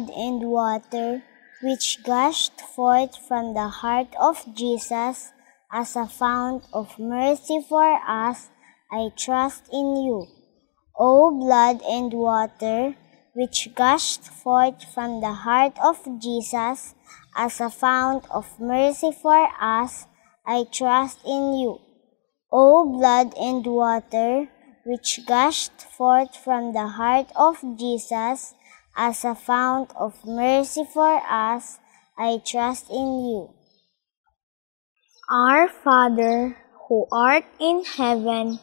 blood and water, which gushed forth from the heart of Jesus as a fount of mercy for us, I trust in you. O blood and water, which gushed forth from the heart of Jesus as a fount of mercy for us, I trust in you. O blood and water, which gushed forth from the heart of Jesus as a fount of mercy for us, I trust in you. Our Father, who art in heaven,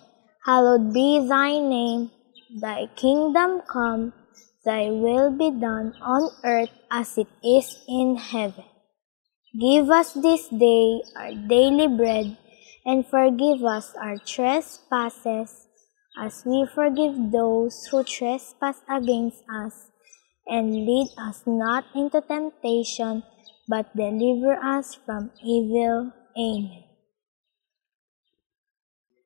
hallowed be thy name. Thy kingdom come, thy will be done on earth as it is in heaven. Give us this day our daily bread, and forgive us our trespasses, as we forgive those who trespass against us. And lead us not into temptation, but deliver us from evil. Amen.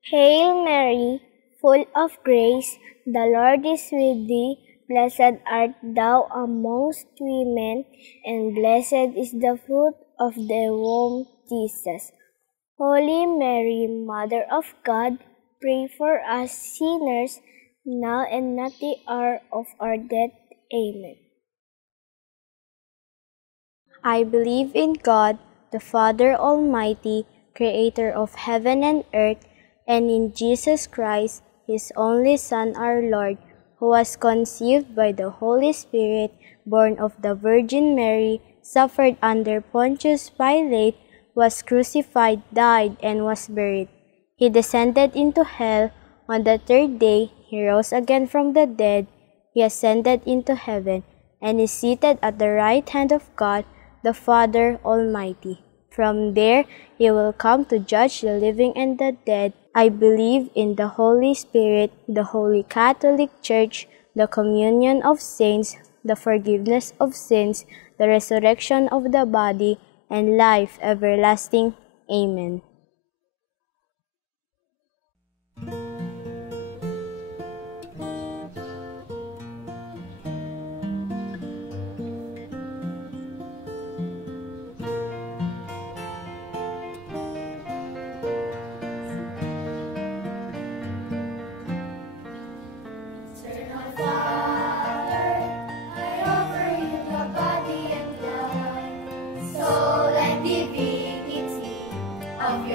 Hail Mary, full of grace, the Lord is with thee. Blessed art thou amongst women, and blessed is the fruit of thy womb, Jesus. Holy Mary, Mother of God, pray for us sinners, now and at the hour of our death. Amen. I believe in God, the Father Almighty, creator of heaven and earth, and in Jesus Christ, his only Son, our Lord, who was conceived by the Holy Spirit, born of the Virgin Mary, suffered under Pontius Pilate, was crucified, died, and was buried. He descended into hell. On the third day, he rose again from the dead. He ascended into heaven, and is seated at the right hand of God, the Father Almighty. From there, he will come to judge the living and the dead. I believe in the Holy Spirit, the Holy Catholic Church, the communion of saints, the forgiveness of sins, the resurrection of the body, and life everlasting. Amen. Of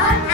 Our